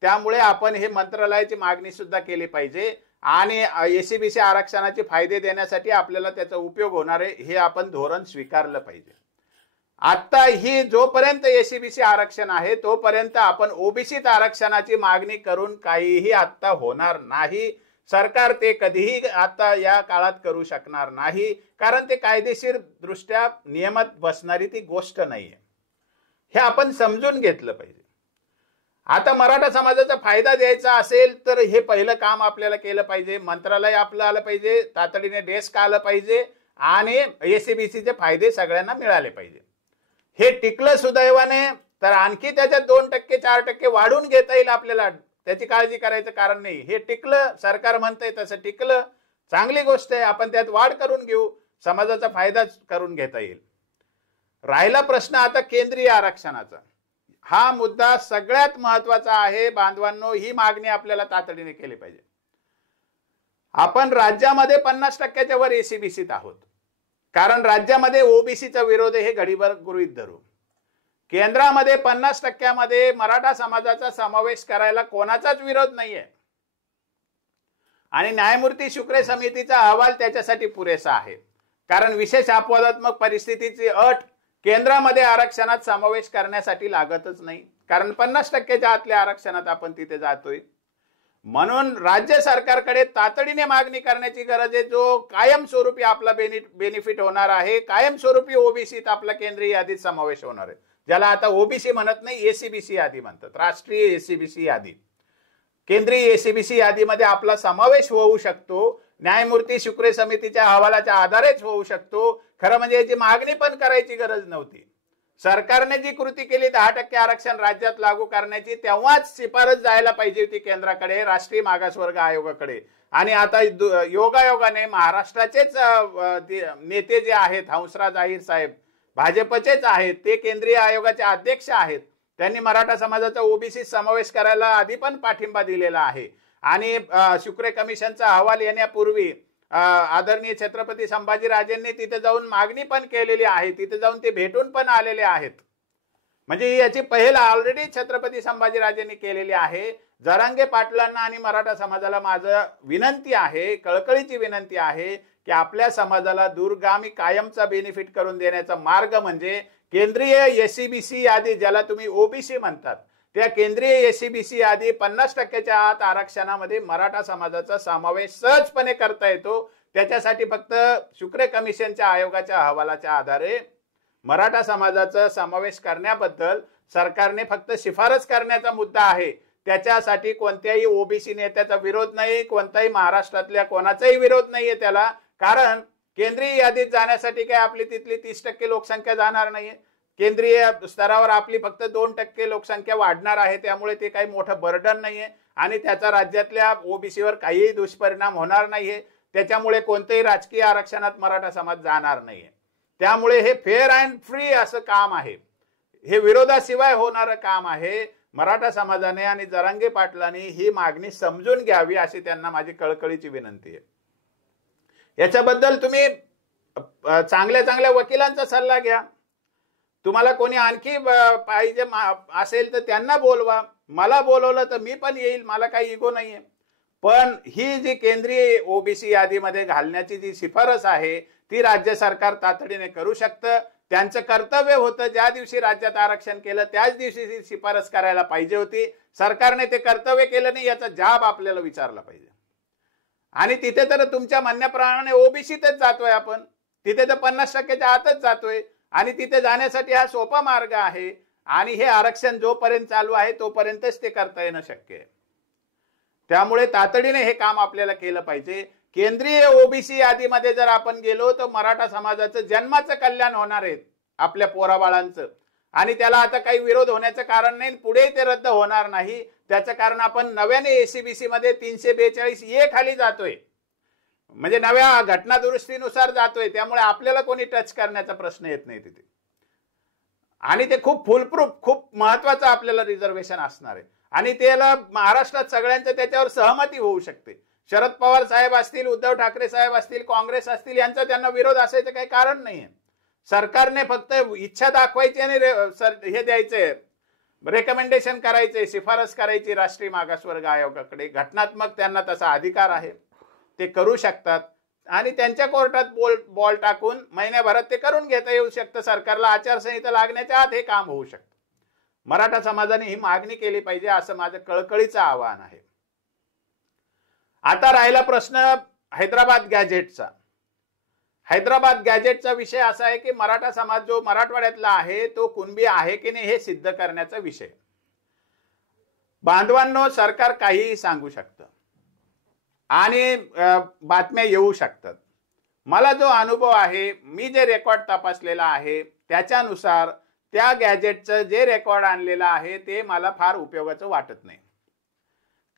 त्यामुळे आपण हे मंत्रालयाची मागणी सुद्धा केली पाहिजे आणि एसीबीसी आरक्षणाचे फायदे देण्यासाठी आपल्याला त्याचा उपयोग होणार आहे, हे आपण धोरण स्वीकारलं पाहिजे. आता ही जोपर्यंत एसीबीसी आरक्षण आहे तोपर्यंत आपण ओबीसीत आरक्षणाची मागणी करून काहीही आता होणार नाही. सरकार ते कधीही आता या काळात करू शकणार नाही, कारण ते कायदेशीर दृष्ट्या नियमात बसणारी ती गोष्ट नाहीये. हे आपण समजून घेतलं पाहिजे. आता मराठा समाजाचा फायदा द्यायचा असेल तर हे पहिलं काम आपल्याला केलं पाहिजे. मंत्रालय आपलं आलं पाहिजे, तातडीने डेस्क आलं पाहिजे आणि एसीबीसीचे फायदे सगळ्यांना मिळाले पाहिजे. हे टिकलं सुदैवाने तर आणखी त्याच्यात 2%, 4% वाढून घेता येईल आपल्याला. त्याची काळजी करायचं कारण नाही. हे टिकलं, सरकार म्हणतंय तसं टिकलं, चांगली गोष्ट आहे. आपण त्यात वाढ करून घेऊ, समाजाचा फायदा करून घेता येईल. राहिला प्रश्न आता केंद्रीय आरक्षणाचा. हा मुद्दा सगळ्यात महत्वाचा आहे बांधवांनो. ही मागणी आपल्याला तातडीने केली पाहिजे. आपण राज्यामध्ये 50%च्या वर एसीबीसीत आहोत, कारण राज्यामध्ये ओबीसीचा विरोध हे घडीभर गृहीत धरू. केंद्रामध्ये 50%मध्ये मराठा समाजाचा समावेश करायला कोणाचाच विरोध नाहीये आणि न्यायमूर्ती शुक्रे समितीचा अहवाल त्याच्यासाठी पुरेसा आहे. कारण विशेष अपवादात्मक परिस्थितीची अट केंद्रामध्ये आरक्षणात समावेश करण्यासाठी लागतच नाही, कारण 50%च्या आतल्या आरक्षणात आपण तिथे जातोय. म्हणून राज्य सरकारकडे तातडीने मागणी करण्याची गरज आहे. जो कायमस्वरूपी आपला बेनिफिट होणार आहे, कायमस्वरूपी ओबीसीत आपला केंद्रीय यादीत समावेश होणार आहे, ज्याला आता ओबीसी म्हणत नाही, एसीबीसी यादी म्हणतात, राष्ट्रीय एसीबीसी यादी. केंद्रीय एसीबीसी यादीमध्ये आपला समावेश होऊ शकतो. न्यायमूर्ती शुक्रे समितीच्या अहवालाच्या आधारेच होऊ शकतो. खरं म्हणजे याची मागणी पण करायची गरज नव्हती. सरकारने जी कृती केली 10% आरक्षण राज्यात लागू करण्याची, तेव्हाच शिफारस जायला पाहिजे होती केंद्राकडे, राष्ट्रीय मागासवर्ग आयोगाकडे. आणि आता योगायोगाने महाराष्ट्राचेच नेते जे आहेत, हंसराज अहिर साहेब भाजपचेच आहेत, ते केंद्रीय आयोगाचे अध्यक्ष आहेत. त्यांनी मराठा समाजाचा ओबीसी समावेश करायला आधी पण पाठिंबा दिलेला आहे. आणि शुक्रे कमिशनचा अहवाल येण्यापूर्वी आदरणीय छत्रपती संभाजीराजेंनी तिथे जाऊन मागणी पण केलेली आहे, तिथे जाऊन ते भेटून पण आलेले आहेत. म्हणजे याची पहिल ऑलरेडी छत्रपती संभाजीराजेंनी केलेली आहे. जरांगे पाटलांना आणि मराठा समाजाला माझं विनंती आहे, कळकळीची विनंती आहे की आपल्या समाजाला दूरगामी कायमचा बेनिफिट करून देण्याचा मार्ग म्हणजे केंद्रीय एससीबीसी यादी, ज्याला तुम्ही ओबीसी म्हणतात, त्या केंद्रीय एससीबीसी यादी 50% आत आरक्षणामध्ये मराठा समाजाचा समावेश सहजपणे करता येतो. त्याच्यासाठी फक्त शुक्रे कमिशनच्या आयोगाच्या अहवालाच्या आधारे मराठा समाजाचा समावेश करण्याबद्दल सरकारने फक्त शिफारस करण्याचा मुद्दा आहे. त्याच्यासाठी कोणत्याही ओबीसी नेत्याचा विरोध नाही, कोणताही महाराष्ट्रातल्या कोणाचाही विरोध नाहीये त्याला. कारण केंद्रीय यादीत जाण्यासाठी काय आपली तिथली 30% लोकसंख्या जाणार नाहीये. केंद्रीय स्तरावर आपली फक्त 2% लोकसंख्या वाढणार आहे. त्यामुळे ते काही मोठं बर्डन नाहीये आणि त्याचा राज्यातल्या ओबीसीवर काहीही दुष्परिणाम होणार नाहीये. त्याच्यामुळे कोणतेही राजकीय आरक्षणात मराठा समाज जाणार नाहीये. त्यामुळे हे फेअर अँड फ्री असं काम आहे, हे विरोधाशिवाय होणारं काम आहे. मराठा समाजाने आणि जरांगे पाटलांनी ही मागणी समजून घ्यावी अशी त्यांना माझी कळकळीची विनंती आहे. याच्याबद्दल तुम्ही चांगल्या चांगल्या वकिलांचा सल्ला घ्या. तुम्हाला कोणी आणखी पाहिजे असेल तर त्यांना बोलवा. मला बोलवलं तर मी पण येईल, मला काही इगो नाहीये. पण ही जी केंद्रीय ओबीसी यादीमध्ये घालण्याची जी शिफारस आहे ती राज्य सरकार तातडीने करू शकतं. त्यांचं कर्तव्य होतं, ज्या दिवशी राज्यात आरक्षण केलं त्याच दिवशी ही शिफारस करायला पाहिजे होती. सरकारने ते कर्तव्य केलं नाही, याचा जाब आपल्याला विचारला पाहिजे. आणि तिथे तर तुमच्या म्हणण्याप्रमाणे ओबीसीतच जातोय आपण, तिथे तर 50%च्या आतच जातोय आणि तिथे जाण्यासाठी हा सोपा मार्ग आहे. आणि हे आरक्षण जोपर्यंत चालू आहे तोपर्यंतच ते करता येणं शक्य आहे. त्यामुळे तातडीने हे काम आपल्याला केलं पाहिजे. केंद्रीय ओबीसी यादीमध्ये जर आपण गेलो तर मराठा समाजाचं जन्माचं कल्याण होणार आहे, आपल्या पोराबाळांचं. आणि त्याला आता काही विरोध होण्याचं कारण नाही, पुढे ते रद्द होणार नाही. त्याचं कारण आपण नव्याने एससीबीसी मध्ये 342A खाली जातोय, म्हणजे नव्या घटना दुरुस्तीनुसार जातोय. त्यामुळे आपल्याला कोणी टच करण्याचा प्रश्न येत नाही तिथे. आणि ते खूप फुलप्रूफ, खूप महत्वाचं आपल्याला रिझर्वेशन असणार आहे. आणि त्याला महाराष्ट्रात सगळ्यांचं त्याच्यावर सहमती होऊ शकते. शरद पवार साहेब असतील, उद्धव ठाकरे साहेब असतील, काँग्रेस असतील, यांचा त्यांना विरोध असायचं काही कारण नाहीये. सरकारने फक्त इच्छा दाखवायची आणि हे द्यायचंय, रेकमेंडेशन करायचे, शिफारस करायची राष्ट्रीय मागासवर्ग आयोगाकडे. घटनात्मक त्यांना तसा अधिकार आहे, ते करू शकतात. आणि त्यांच्या कोर्टात बॉल टाकून महिन्याभरात ते करून घेता येऊ शकतं. सरकारला आचारसंहिता लागण्याच्या आत हे काम होऊ शकतं. मराठा समाजाने ही मागणी केली पाहिजे असं माझं कळकळीचं आवाहन आहे. आता राहिला प्रश्न हैदराबाद गॅजेटचा. हैदराबाद गॅजेटचा विषय असा आहे की मराठा समाज जो मराठवाड्यातला आहे तो कुणबी आहे की नाही हे सिद्ध करण्याचा विषय. बांधवांनो, सरकार काहीही सांगू शकतं आणि बातम्या येऊ शकतात. मला जो अनुभव आहे, मी जे रेकॉर्ड तपासलेला आहे त्याच्यानुसार त्या गॅजेटचं जे रेकॉर्ड आणलेलं आहे ते मला फार उपयोगाचं वाटत नाही.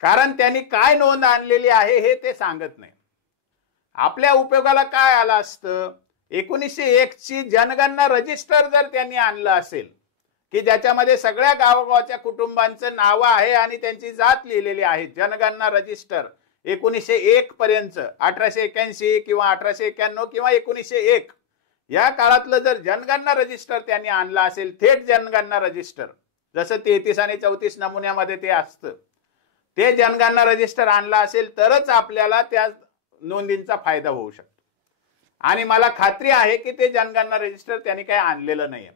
कारण त्यांनी काय नोंद आणलेली आहे हे ते सांगत नाही. आपल्या उपयोगाला काय आलं असतं, 1901 ची जनगणना रजिस्टर जर त्यांनी आणलं असेल की ज्याच्यामध्ये सगळ्या गावोगावच्या कुटुंबांचं नाव आहे आणि त्यांची जात लिहिलेली आहे, जनगणना रजिस्टर 1901 पर्यंत, 1881 किंवा 1891 किंवा 1901 या काळातलं जर जनगणना रजिस्टर त्यांनी आणलं असेल, थेट जनगणना रजिस्टर, जसं 33 आणि 34 नमुन्यामध्ये ते असतं, ते जनगणना रजिस्टर आणलं असेल तरच आपल्याला त्या नोंदींचा फायदा होऊ शकतो. आणि मला खात्री आहे की ते जनगणना रजिस्टर त्यांनी काही आणलेलं नाहीये.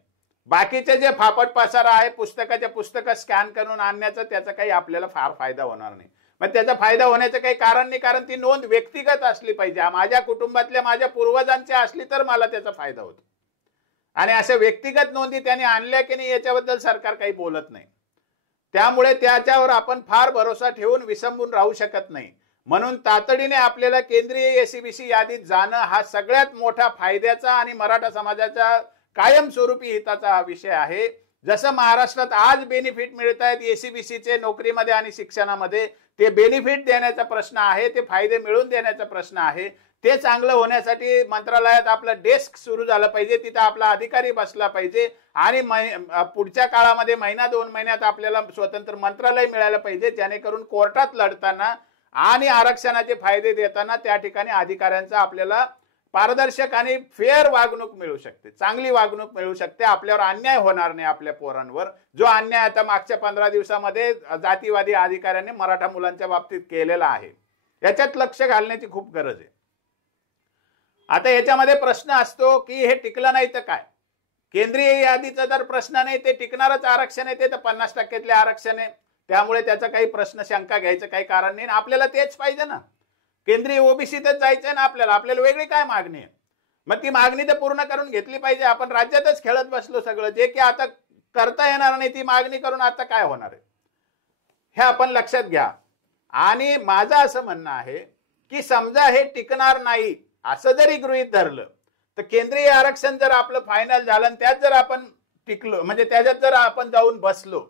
बाकीचे जे फापट पसारा आहे, पुस्तकाच्या पुस्तकं स्कॅन करून आणण्याचा, त्याचा काही आपल्याला फार फायदा होणार नाही. मग त्याचा फायदा होण्याचं काही कारण नाही, कारण ती नोंद व्यक्तिगत असली पाहिजे. माझ्या कुटुंबातल्या माझ्या पूर्वजांची असली तर मला त्याचा फायदा होतो. आणि अशा व्यक्तिगत नोंदी त्यांनी आणल्या की नाही याच्याबद्दल सरकार काही बोलत नाही. त्यामुळे त्याच्यावर आपण फार भरोसा ठेवून विसंबून राहू शकत नाही. म्हणून तातडीने आपल्याला केंद्रीय एससीबीसी यादीत जाणं हा सगळ्यात मोठा फायद्याचा आणि मराठा समाजाच्या कायमस्वरूपी हिताचा हा विषय आहे. जसं महाराष्ट्रात आज बेनिफिट मिळत आहेत एससीबीसीचे नोकरीमध्ये आणि शिक्षणामध्ये, ते बेनिफिट देण्याचा प्रश्न आहे, ते फायदे मिळवून देण्याचा प्रश्न आहे. ते चांगलं होण्यासाठी मंत्रालयात आपलं डेस्क सुरू झालं पाहिजे, तिथं आपला अधिकारी बसला पाहिजे आणि पुढच्या काळामध्ये महिना 2 महिन्यात आपल्याला स्वतंत्र मंत्रालय मिळालं पाहिजे, जेणेकरून कोर्टात लढताना आणि आरक्षणाचे फायदे देताना त्या ठिकाणी अधिकाऱ्यांचा आपल्याला पारदर्शक आणि फेअर वागणूक मिळू शकते, चांगली वागणूक मिळू शकते, आपल्यावर अन्याय होणार नाही आपल्या पोरांवर, जो अन्याय आता मागच्या 15 दिवसामध्ये जातीवादी अधिकाऱ्यांनी मराठा मुलांच्या बाबतीत केलेला आहे, याच्यात लक्ष घालण्याची खूप गरज आहे. आता याच्यामध्ये प्रश्न असतो की हे टिकलं नाही तर काय, केंद्रीय यादीचा जर प्रश्न नाही, ते टिकणारच आरक्षण आहे, ते तर 50% आरक्षण आहे, त्यामुळे त्याचा काही प्रश्न शंका घ्यायचं काही कारण नाही. आपल्याला तेच पाहिजे ना, केंद्रीय ओबीसीतच जायचंय ना आपल्याला, आपल्याला वेगळी काय मागणी आहे? मग ती मागणी तर पूर्ण करून घेतली पाहिजे. आपण राज्यातच खेळत बसलो सगळं, जे की आता करता येणार नाही, ती मागणी करून आता काय होणार आहे हे आपण लक्षात घ्या. आणि माझं असं म्हणणं आहे की समजा हे टिकणार नाही असं जरी गृहीत धरलं, तर केंद्रीय आरक्षण जर आपलं फायनल झालं आणि त्यात जर आपण टिकलो, म्हणजे त्याच्यात जर आपण जाऊन बसलो,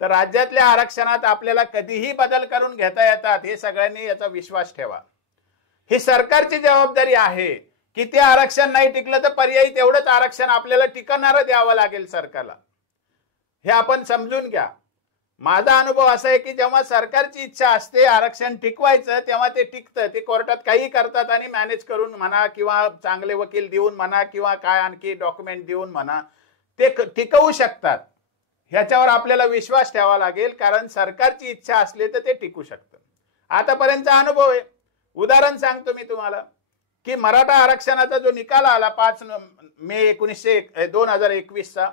तर राज्यातल्या आरक्षणात आपल्याला कधीही बदल करून घेता येतात, हे सगळ्यांनी याचा विश्वास ठेवा. ही सरकारची जबाबदारी आहे की ते आरक्षण नाही टिकलं तर पर्यायी तेवढंच आरक्षण आपल्याला टिकवणारं द्यावं लागेल सरकारला, हे आपण समजून घ्या. माझा अनुभव असा आहे की जेव्हा सरकारची इच्छा असते आरक्षण टिकवायचं, तेव्हा ते टिकतं. ते कोर्टात काही करतात आणि मॅनेज करून म्हणा, किंवा चांगले वकील देऊन म्हणा, किंवा काय आणखी डॉक्युमेंट देऊन म्हणा, ते टिकवू शकतात. ह्याच्यावर आपल्याला विश्वास ठेवावा लागेल, कारण सरकारची इच्छा असली तर ते टिकू शकतं. आतापर्यंतचा अनुभव आहे. उदाहरण सांगतो मी तुम्हाला की मराठा आरक्षणाचा जो निकाल आला 5 मे 2021चा,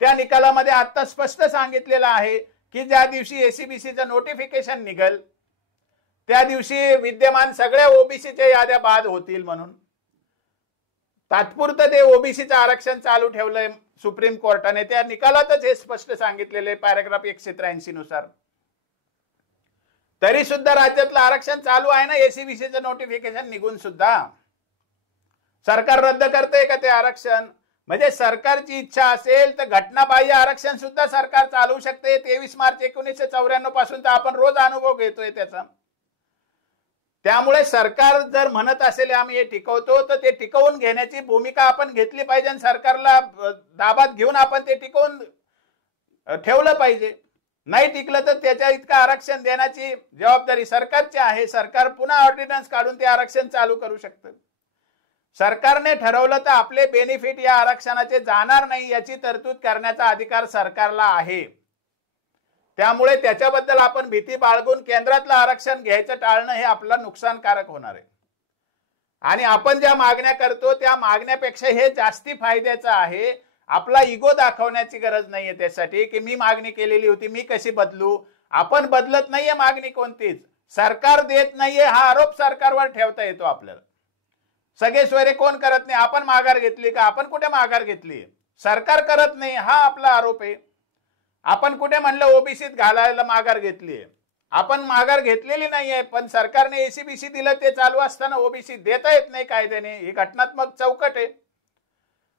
त्या निकालामध्ये आता स्पष्ट सांगितलेलं आहे की ज्या दिवशी एसीबीसीचं नोटिफिकेशन निघेल त्या दिवशी विद्यमान सगळ्या ओबीसीच्या याद्या बाद होतील म्हणून. तात्पुरतं ते ओबीसीचं आरक्षण चालू ठेवलंय सुप्रीम कोर्टाने, त्या निकालातच हे स्पष्ट सांगितलेले पॅराग्राफ 183 नुसार. तरी सुद्धा राज्यातलं आरक्षण चालू आहे ना, एसीबीसीचं नोटिफिकेशन निघून सुद्धा. सरकार रद्द करतंय का ते आरक्षण? म्हणजे सरकारची इच्छा असेल तर घटनाबाह्य आरक्षण सुद्धा सरकार चालवू शकते. 23 मार्च 1994 पासून तर आपण रोज अनुभव घेतोय त्याचा. त्यामुळे सरकार जर म्हणत असेल आम्ही हे टिकवतो, तर ते टिकवून घेण्याची भूमिका आपण घेतली पाहिजे आणि सरकारला दाबात घेऊन आपण ते टिकवून ठेवलं पाहिजे. नाही टिकलं तर त्याच्या इतकं आरक्षण देण्याची जबाबदारी सरकारची आहे. सरकार पुन्हा ऑर्डिनन्स काढून ते आरक्षण चालू करू शकतं. सरकारने ठरवलं तर आपले बेनिफिट या आरक्षणाचे जाणार नाही याची तरतूद करण्याचा अधिकार सरकारला आहे. त्यामुळे त्याच्याबद्दल आपण भीती बाळगून केंद्रातलं आरक्षण घ्यायचं टाळणं हे आपलं नुकसानकारक होणार आहे. आणि आपण ज्या मागण्या करतो त्या मागण्यापेक्षा हे जास्ती फायद्याचं आहे. आपला इगो दाखवण्याची गरज नाहीये त्यासाठी की मी मागणी केलेली होती, मी कशी बदलू. आपण बदलत नाहीये मागणी कोणतीच, सरकार देत नाहीये हा आरोप सरकारवर ठेवता येतो आपल्याला. सगळे सोयरे कोण करत नाही? आपण माघार घेतली का? आपण कुठे माघार घेतली? सरकार करत नाही हा आपला आरोप आहे. आपण कुठे म्हणलं ओबीसीत घालायला माघार घेतली? आपण माघार घेतलेली नाहीये, पण सरकारने एसीबीसी दिलं ते चालू असताना ओबीसी देता येत नाही कायद्याने. ही घटनात्मक चौकट आहे.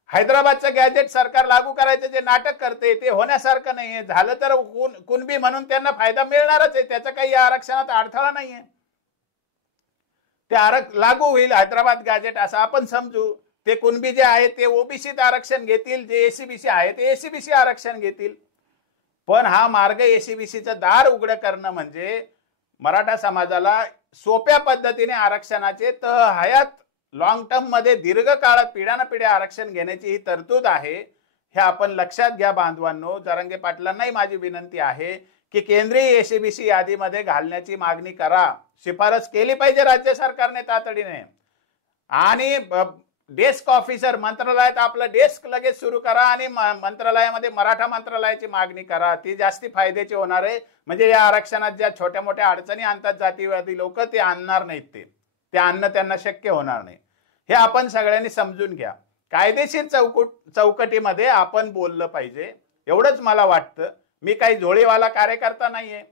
हैदराबादचं गॅजेट सरकार लागू करायचं जे नाटक करते ते होण्यासारखं नाहीये. झालं तर कुणबी म्हणून त्यांना फायदा मिळणारच आहे, त्याचा काही आरक्षणात अडथळा नाहीये. ते लागू होईल हैदराबाद गॅजेट असं आपण समजू. ते कुणबी जे आहे ते ओबीसीत आरक्षण घेतील, जे एसीबीसी आहे ते एसीबीसी आरक्षण घेतील. पण हा मार्ग एसीबीसीचं दार उघडं करणं म्हणजे मराठा समाजाला सोप्या पद्धतीने आरक्षणाचे हयात लॉंग टर्म मध्ये दीर्घ काळात पिढ्यानपिढ्या आरक्षण घेण्याची ही तरतूद आहे. हे आपण लक्षात घ्या बांधवांनो. जरांगे पाटलांनाही माझी विनंती आहे की केंद्रीय एसीबीसी यादीमध्ये घालण्याची मागणी करा. शिफारस केली पाहिजे राज्य सरकारने तातडीने. आणि डेस्क ऑफिसर मंत्रालयात आपलं डेस्क लगेच सुरू करा आणि मंत्रालयामध्ये मराठा मंत्रालयाची मागणी करा. ती जास्ती फायद्याची होणार आहे. म्हणजे या आरक्षणात ज्या छोट्या मोठ्या अडचणी आणतात जातीवादी लोक, ते आणणार नाहीत. ते आणणं त्यांना शक्य होणार नाही. हे आपण सगळ्यांनी समजून घ्या. कायदेशीर चौकटीमध्ये आपण बोललं पाहिजे, एवढंच मला वाटतं. मी काही झोळीवाला कार्यकर्ता नाहीये.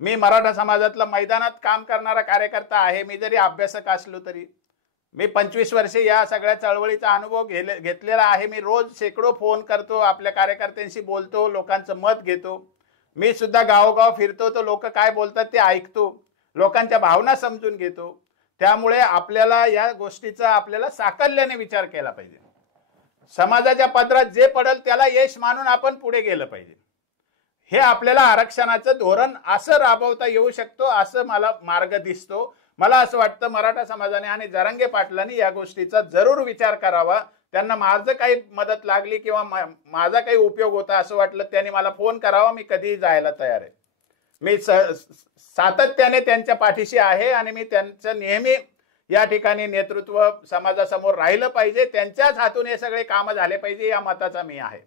मी मराठा समाजातला मैदानात काम करणारा कार्यकर्ता आहे. मी जरी अभ्यासक असलो तरी मी 25 वर्षे या सगळ्या चळवळीचा अनुभव घेतलेला आहे. मी रोज शेकडो फोन करतो, आपल्या कार्यकर्त्यांशी बोलतो, लोकांचं मत घेतो. मी सुद्धा गावोगाव फिरतो, तो लोक काय बोलतात ते ऐकतो, लोकांच्या भावना समजून घेतो. त्यामुळे आपल्याला या गोष्टीचा आपल्याला साकल्याने विचार केला पाहिजे. समाजाच्या पदरात जे पडेल त्याला यश मानून आपण पुढे गेलं पाहिजे. हे आपल्याला आरक्षणाचं धोरण असं राबवता येऊ शकतो असं मला मार्ग दिसतो. मला असं वाटतं मराठा समाजाने आणि जरांगे पाटलांनी या गोष्टीचा जरूर विचार करावा. त्यांना माझं काही मदत लागली किंवा माझा काही उपयोग होता असं वाटलं त्यांनी मला फोन करावा. मी कधीही जायला तयार आहे. मी सातत्याने त्यांच्या पाठीशी आहे आणि मी त्यांचं नेहमी या ठिकाणी नेतृत्व समाजासमोर राहिलं पाहिजे. त्यांच्याच हातून हे सगळे कामं झाले पाहिजे या मताचा मी आहे.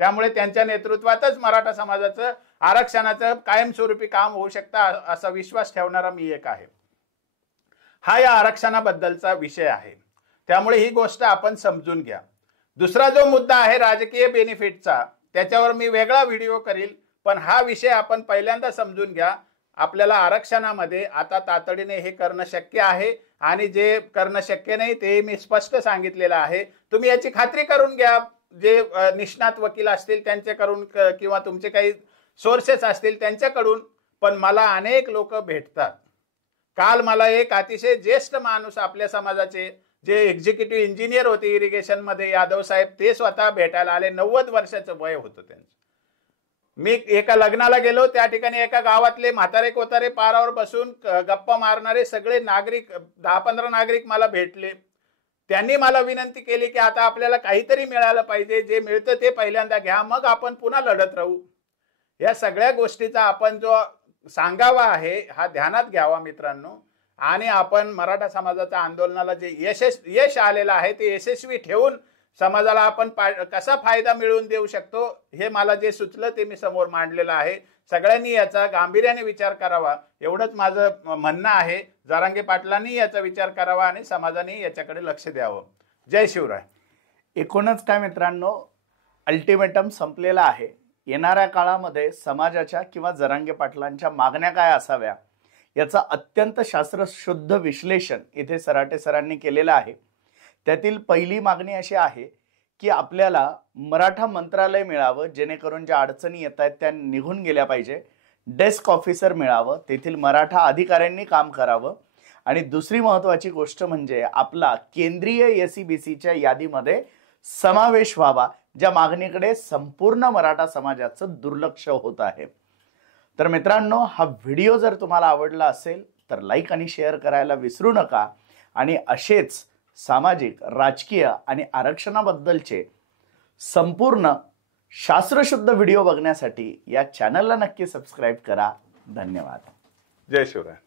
त्यामुळे त्यांच्या नेतृत्वातच मराठा समाजाचं आरक्षणाचं कायमस्वरूपी काम होऊ शकतं असा विश्वास ठेवणारा मी एक आहे. हा या आरक्षणाबद्दलचा विषय आहे. त्यामुळे ही गोष्ट आपण समजून घ्या. दुसरा जो मुद्दा आहे राजकीय बेनिफिटचा, त्याच्यावर मी वेगळा व्हिडिओ करील. पण हा विषय आपण पहिल्यांदा समजून घ्या. आपल्याला आरक्षणामध्ये आता तातडीने हे करणं शक्य आहे आणि जे करणं शक्य नाही ते मी स्पष्ट सांगितलेलं आहे. तुम्ही याची खात्री करून घ्या. जे निष्णात वकील असतील त्यांच्याकडून किंवा तुमचे काही सोर्सेस असतील त्यांच्याकडून. पण मला अनेक लोक भेटतात. काल मला एक अतिशय ज्येष्ठ माणूस आपल्या समाजाचे जे एक्झिक्युटिव्ह इंजिनियर होते इरिगेशन मध्ये, यादव साहेब, ते स्वतः भेटायला आले. 90 वर्षाचं वय होतं त्यांचं. मी एका लग्नाला गेलो, त्या ठिकाणी एका गावातले म्हातारे कोतारे पारावर बसून गप्पा मारणारे सगळे नागरिक, 10-15 नागरिक मला भेटले. त्यांनी मला विनंती केली की आता आपल्याला काहीतरी मिळालं पाहिजे, जे मिळतं ते पहिल्यांदा घ्या, मग आपण पुन्हा लढत राहू. या सगळ्या गोष्टीचा आपण जो सांगावा आहे हा ध्यानात घ्यावा मित्रांनो. आणि आपण मराठा समाजाच्या आंदोलनाला जे यश आलेलं आहे ते यशस्वी ठेवून समाजाला आपण कसा फायदा मिळवून देऊ शकतो हे मला जे सुचलं ते मी समोर मांडलेलं आहे. सगळ्यांनी याचा गांभीर्याने विचार करावा एवढंच माझं म्हणणं आहे. जरांगे पाटलांनी याचा विचार करावा आणि समाजाने याच्याकडे लक्ष द्यावं. जय शिवराय. एकूणच काय मित्रांनो, अल्टिमेटम संपलेला आहे. येणाऱ्या काळामध्ये समाजाच्या किंवा जरांगे पाटलांच्या मागण्या काय असाव्या याचं अत्यंत शास्त्रशुद्ध विश्लेषण इथे सराटे सरांनी केलेलं आहे. त्यातील पहिली मागणी अशी आहे की आपल्याला मराठा मंत्रालय मिळावं, जेणेकरून ज्या अडचणी येत आहेत त्या निघून गेल्या पाहिजे. डेस्क ऑफिसर मिळावं, तेथील मराठा अधिकाऱ्यांनी काम करावं. आणि दुसरी महत्त्वाची गोष्ट म्हणजे आपला केंद्रीय SEBCच्या यादीमध्ये समावेश व्हावा, ज्या मागणीकडे संपूर्ण मराठा समाजाचं दुर्लक्ष होत आहे. तर मित्रांनो, हा व्हिडिओ जर तुम्हाला आवडला असेल तर लाईक आणि शेअर करायला विसरू नका. आणि असेच सामाजिक, राजकीय आणि आरक्षणाबद्दलचे संपूर्ण शास्त्रशुद्ध व्हिडिओ बघण्यासाठी या चॅनलला नक्की सबस्क्राईब करा. धन्यवाद. जय शिवराय.